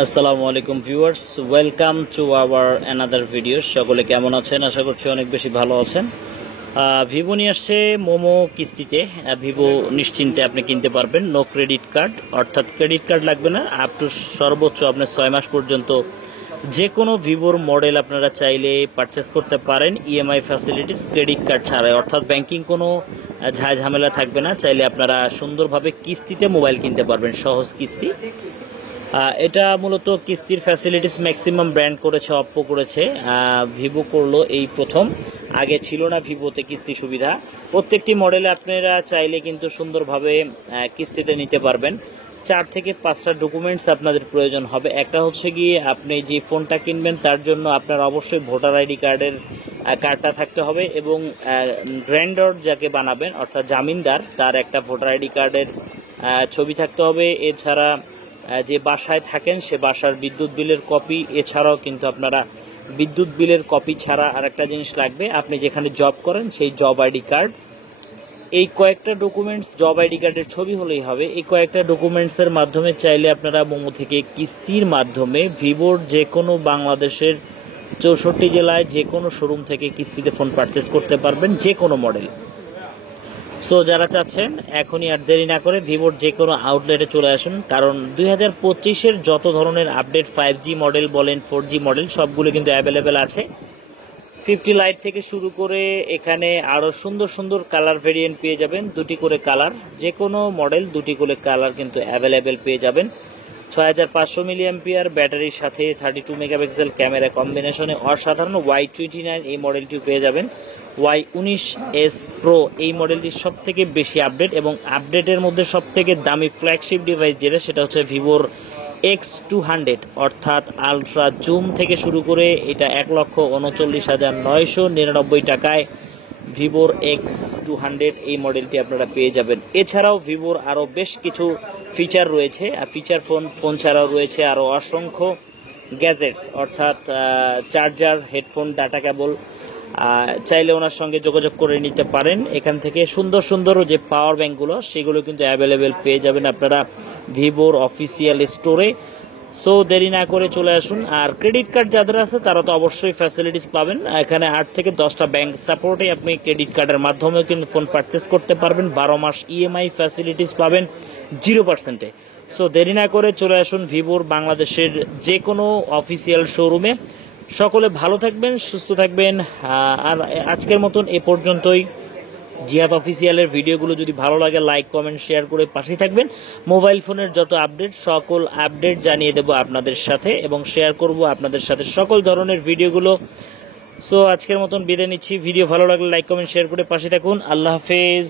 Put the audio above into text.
আসসালামু আলাইকুম viewers, welcome to our another video. সকলে কেমন আছেন? আশা করছি অনেক বেশি ভালো আছেন। ভিভো নিয়ে আসছে মোমো কিস্তিতে। ভিভো নিশ্চিন্তে আপনি কিনতে পারবেন, নো ক্রেডিট কার্ড, অর্থাৎ ক্রেডিট কার্ড লাগবে না। আপ টু সর্বোচ্চ আপনার 6 মাস পর্যন্ত যে কোনো ভিভোর মডেল আপনারা চাইলে পারচেস করতে পারেন ইএমআই ফ্যাসিলিটিস, ক্রেডিট কার্ড ছাড়াই, অর্থাৎ ব্যাংকিং কোনো ঝামেলা থাকবে না। চাইলে আপনারা সুন্দরভাবে কিস্তিতে মোবাইল কিনতে পারবেন, সহজ কিস্তি। এটা মূলত কিস্তির ফ্যাসিলিটিস ম্যাক্সিমাম ব্র্যান্ড করেছে, অপ্পো করেছে, ভিভো করলো এই প্রথম। আগে ছিল না ভিভোতে কিস্তি সুবিধা। প্রত্যেকটি মডেলে আপনারা চাইলে কিন্তু সুন্দরভাবে কিস্তিতে নিতে পারবেন। 4 থেকে 5টা ডকুমেন্টস আপনাদের প্রয়োজন হবে। একটা হচ্ছে গিয়ে আপনি যে ফোনটা কিনবেন তার জন্য আপনার অবশ্যই ভোটার আইডি কার্ডের কার্ডটা থাকতে হবে, এবং গ্র্যান্ডর যাকে বানাবেন অর্থাৎ জামিনদার, তার একটা ভোটার আইডি কার্ডের ছবি থাকতে হবে। এছাড়া যে বাসায় থাকেন সে বাসার বিদ্যুৎ বিলের কপি, এছাড়াও কিন্তু আপনারা বিদ্যুৎ বিলের কপি ছাড়া আরেকটা জিনিস লাগবে, আপনি যেখানে জব করেন সেই জব আইডি কার্ড। এই কয়েকটা ডকুমেন্টস, জব আইডি কার্ডের ছবি হলেই হবে। এই কয়েকটা ডকুমেন্টসের মাধ্যমে চাইলে আপনারা মোমো থেকে কিস্তির মাধ্যমে ভিভোর যে কোনো বাংলাদেশের 64 জেলায় যে কোনো শোরুম থেকে কিস্তিতে ফোন পারচেস করতে পারবেন, যে কোনো মডেল। সো যারা চাচ্ছেন এখনই আর দেরি না করে ভিভোর যে কোনো আউটলেটে চলে আসুন, কারণ 2025-এর যত ধরনের আপডেট 5G মডেল বলেন, 4G মডেল, সবগুলো কিন্তু অ্যাভেলেবেল আছে। 50 লাইট থেকে শুরু করে এখানে আরও সুন্দর সুন্দর কালার ভেরিয়েন্ট পেয়ে যাবেন, 2টি করে কালার, যে কোনো মডেল 2টি করে কালার কিন্তু অ্যাভেলেবেল পেয়ে যাবেন। 6500 মিলিঅ্যাম্পিয়ার ব্যাটারির সাথে 32 মেগাপিক্সেল ক্যামেরা কম্বিনেশনে অসাধারণ Y29 এই মডেলটি পেয়ে যাবেন। Y19s Pro এই মডেলটি সব থেকে বেশি আপডেট, এবং আপডেটের মধ্যে সব থেকে দামি ফ্ল্যাগশিপ ডিভাইস যেটা, সেটা হচ্ছে ভিভোর X200, অর্থাৎ আলট্রা জুম থেকে শুরু করে এটা 1,39,999 টাকায় ভিভোর X200 এই মডেলটি আপনারা পেয়ে যাবেন। এছাড়াও ভিভোর আরও বেশ কিছু ফিচার রয়েছে, ফিচার ফোন ছাড়াও রয়েছে আরও অসংখ্য গ্যাজেটস, অর্থাৎ চার্জার, হেডফোন, ডাটা কেবল। চাইলে ওনার সঙ্গে যোগাযোগ করে নিতে পারেন। এখান থেকে সুন্দর সুন্দর যে পাওয়ার ব্যাঙ্কগুলো সেগুলো কিন্তু অ্যাভেলেবেল পেয়ে যাবেন আপনারা ভিভোর অফিসিয়াল স্টোরে। সো দেরি না করে চলে আসুন। আর ক্রেডিট কার্ড যাদের আছে তারা তো অবশ্যই ফ্যাসিলিটিস পাবেন। এখানে 8 থেকে 10টা ব্যাংক সাপোর্টে আপনি ক্রেডিট কার্ডের মাধ্যমেও কিন্তু ফোন পারচেস করতে পারবেন। 12 মাস ইএমআই ফ্যাসিলিটিস পাবেন 0%-এ। সো দেরি না করে চলে আসুন ভিভোর বাংলাদেশের যে কোনো অফিসিয়াল শোরুমে। সকলে ভালো থাকবেন, সুস্থ থাকবেন। আর আজকের মতন এ পর্যন্তই। জিহাদ অফিসিয়ালের ভিডিওগুলো যদি ভালো লাগে লাইক, কমেন্ট, শেয়ার করে পাশেই থাকবেন। মোবাইল ফোনের যত আপডেট, সকল আপডেট জানিয়ে দেব আপনাদের সাথে, এবং শেয়ার করব আপনাদের সাথে সকল ধরনের ভিডিওগুলো। সো আজকের মতন বিদায় নিচ্ছি। ভিডিও ভালো লাগলে লাইক, কমেন্ট, শেয়ার করে পাশে থাকুন। আল্লাহ হাফেজ।